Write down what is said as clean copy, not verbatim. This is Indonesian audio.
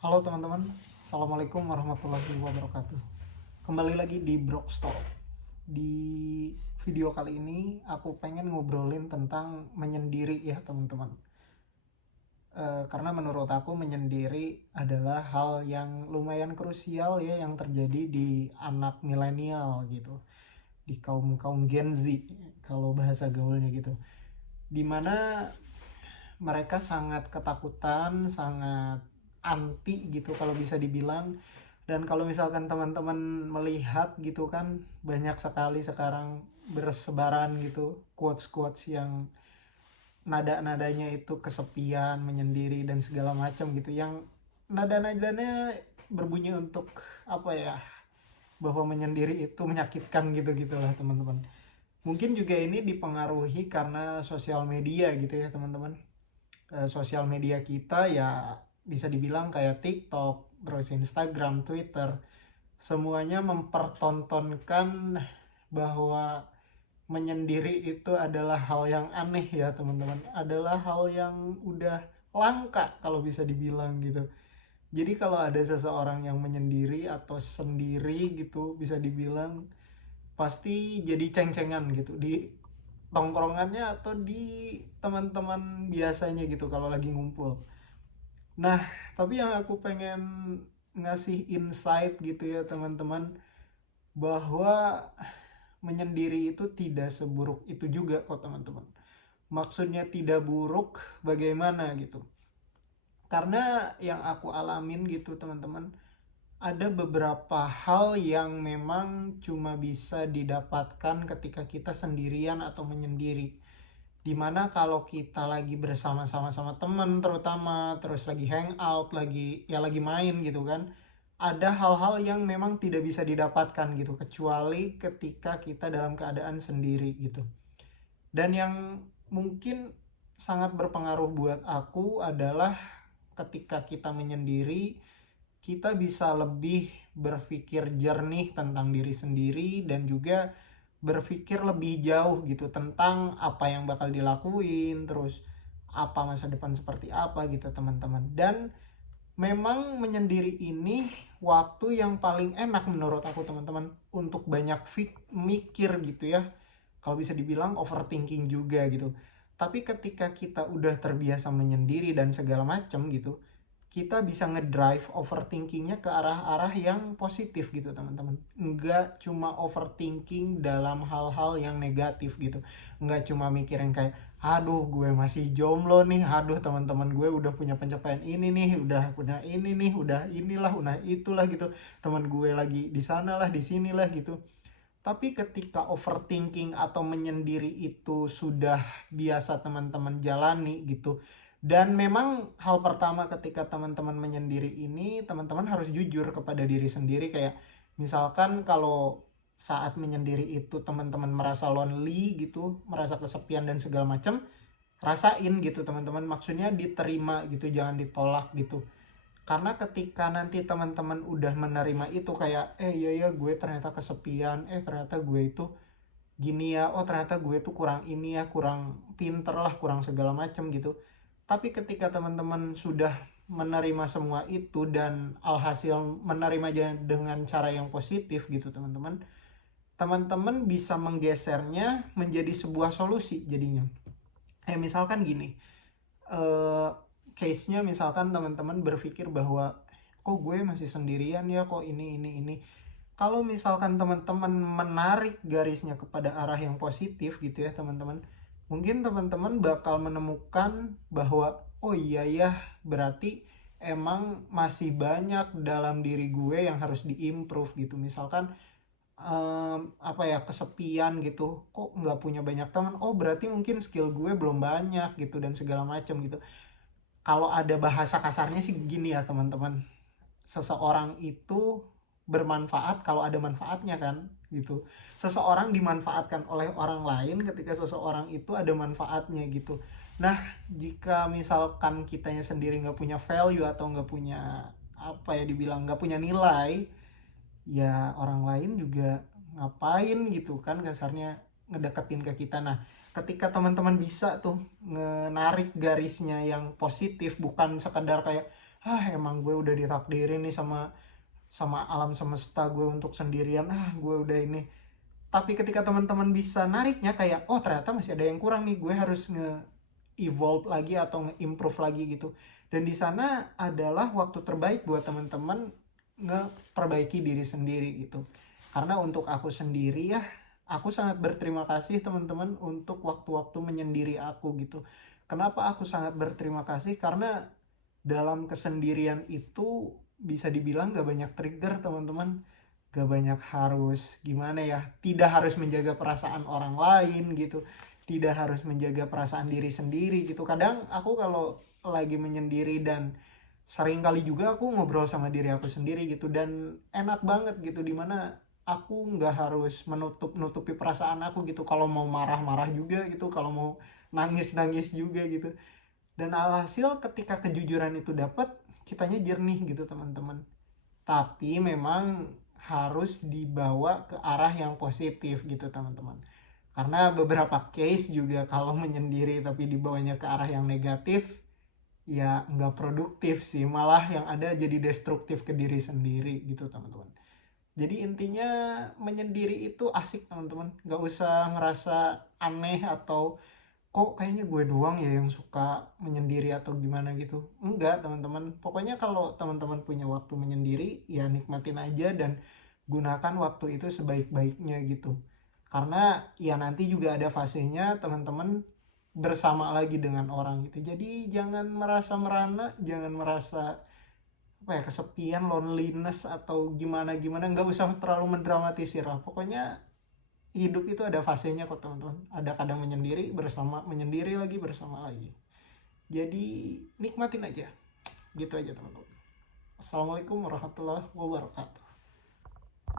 Halo teman-teman, Assalamualaikum warahmatullahi wabarakatuh. Kembali lagi di Brokstore. Di video kali ini aku pengen ngobrolin tentang menyendiri ya teman-teman. Karena menurut aku menyendiri adalah hal yang lumayan krusial ya yang terjadi di anak milenial gitu. Di kaum Gen Z kalau bahasa gaulnya gitu. Dimana mereka sangat ketakutan, sangat anti gitu kalau bisa dibilang. Dan kalau misalkan teman-teman melihat gitu kan, banyak sekali sekarang bersebaran gitu quotes-quotes yang nada-nadanya itu kesepian, menyendiri dan segala macam gitu, yang nada-nadanya berbunyi untuk apa ya, bahwa menyendiri itu menyakitkan gitu gitulah teman-teman. Mungkin juga ini dipengaruhi karena sosial media gitu ya teman-teman. Sosial media kita ya bisa dibilang kayak TikTok, terus Instagram, Twitter, semuanya mempertontonkan bahwa menyendiri itu adalah hal yang aneh ya teman-teman, adalah hal yang udah langka kalau bisa dibilang gitu. Jadi kalau ada seseorang yang menyendiri atau sendiri gitu bisa dibilang, pasti jadi ceng-cengan gitu di tongkrongannya atau di teman-teman biasanya gitu kalau lagi ngumpul. Nah, tapi yang aku pengen ngasih insight gitu ya teman-teman, bahwa menyendiri itu tidak seburuk itu juga kok teman-teman. Maksudnya tidak buruk bagaimana gitu. Karena yang aku alamin gitu teman-teman, ada beberapa hal yang memang cuma bisa didapatkan ketika kita sendirian atau menyendiri. Dimana kalau kita lagi bersama-sama sama teman terutama, terus lagi hangout, lagi ya lagi main gitu kan, ada hal-hal yang memang tidak bisa didapatkan gitu kecuali ketika kita dalam keadaan sendiri gitu. Dan yang mungkin sangat berpengaruh buat aku adalah ketika kita menyendiri, kita bisa lebih berpikir jernih tentang diri sendiri dan juga berpikir lebih jauh gitu tentang apa yang bakal dilakuin, terus apa masa depan seperti apa gitu teman-teman. Dan memang menyendiri ini waktu yang paling enak menurut aku teman-teman untuk banyak mikir gitu ya. Kalau bisa dibilang overthinking juga gitu. Tapi ketika kita udah terbiasa menyendiri dan segala macam gitu, kita bisa ngedrive overthinkingnya ke arah-arah yang positif gitu teman-teman. Nggak cuma overthinking dalam hal-hal yang negatif gitu. Nggak cuma mikir yang kayak, aduh gue masih jomblo nih, aduh teman-teman gue udah punya pencapaian ini nih, udah punya ini nih, udah inilah, udah itulah gitu. Teman gue lagi di sanalah, di sinilah gitu. Tapi ketika overthinking atau menyendiri itu sudah biasa teman-teman jalani gitu, dan memang hal pertama ketika teman-teman menyendiri ini, teman-teman harus jujur kepada diri sendiri. Kayak misalkan kalau saat menyendiri itu teman-teman merasa lonely gitu, merasa kesepian dan segala macam, rasain gitu teman-teman. Maksudnya diterima gitu, jangan ditolak gitu. Karena ketika nanti teman-teman udah menerima itu kayak, iya ya gue ternyata kesepian, ternyata gue itu gini ya, oh ternyata gue tuh kurang ini ya, kurang pinter lah, kurang segala macem gitu. Tapi ketika teman-teman sudah menerima semua itu dan alhasil menerima dengan cara yang positif gitu teman-teman, teman-teman bisa menggesernya menjadi sebuah solusi jadinya. Misalkan gini, eh case-nya misalkan teman-teman berpikir bahwa kok gue masih sendirian ya, kok ini. Kalau misalkan teman-teman menarik garisnya kepada arah yang positif gitu ya teman-teman, mungkin teman-teman bakal menemukan bahwa oh iya ya, berarti emang masih banyak dalam diri gue yang harus diimprove gitu. Misalkan apa ya, kesepian gitu, kok nggak punya banyak teman, oh berarti mungkin skill gue belum banyak gitu dan segala macam gitu. Kalau ada bahasa kasarnya sih gini ya teman-teman, seseorang itu bermanfaat kalau ada manfaatnya kan gitu. Seseorang dimanfaatkan oleh orang lain ketika seseorang itu ada manfaatnya gitu. Nah, jika misalkan kitanya sendiri nggak punya value atau nggak punya apa ya, dibilang nggak punya nilai, ya orang lain juga ngapain gitu kan kasarnya ngedeketin ke kita. Nah, ketika teman-teman bisa tuh menarik garisnya yang positif, bukan sekedar kayak emang gue udah ditakdirin nih sama sama alam semesta gue untuk sendirian, gue udah ini. Tapi ketika teman-teman bisa nariknya kayak, oh ternyata masih ada yang kurang nih, gue harus nge-evolve lagi atau nge-improve lagi gitu. Dan di sana adalah waktu terbaik buat teman-teman nge-perbaiki diri sendiri gitu. Karena untuk aku sendiri ya, aku sangat berterima kasih teman-teman untuk waktu-waktu menyendiri aku gitu. Kenapa aku sangat berterima kasih? Karena dalam kesendirian itu bisa dibilang gak banyak trigger teman-teman, gak banyak harus gimana ya, tidak harus menjaga perasaan orang lain gitu, tidak harus menjaga perasaan diri sendiri gitu. Kadang aku kalau lagi menyendiri dan sering kali juga aku ngobrol sama diri aku sendiri gitu, dan enak banget gitu, dimana aku nggak harus nutupi perasaan aku gitu. Kalau mau marah-marah juga gitu, kalau mau nangis-nangis juga gitu. Dan alhasil ketika kejujuran itu dapat, kitanya jernih gitu teman-teman. Tapi memang harus dibawa ke arah yang positif gitu teman-teman. Karena beberapa case juga kalau menyendiri tapi dibawanya ke arah yang negatif, ya nggak produktif sih, malah yang ada jadi destruktif ke diri sendiri gitu teman-teman. Jadi intinya menyendiri itu asik teman-teman, nggak usah ngerasa aneh atau kok kayaknya gue doang ya yang suka menyendiri atau gimana gitu. Enggak teman-teman, pokoknya kalau teman-teman punya waktu menyendiri ya nikmatin aja dan gunakan waktu itu sebaik-baiknya gitu. Karena ya nanti juga ada fasenya teman-teman bersama lagi dengan orang gitu. Jadi jangan merasa merana, jangan merasa apa ya, kesepian, loneliness atau gimana gimana. Nggak usah terlalu mendramatisir lah, pokoknya hidup itu ada fasenya kok teman-teman. Ada kadang menyendiri, bersama, menyendiri lagi, bersama lagi. Jadi nikmatin aja, gitu aja teman-teman. Assalamualaikum warahmatullahi wabarakatuh.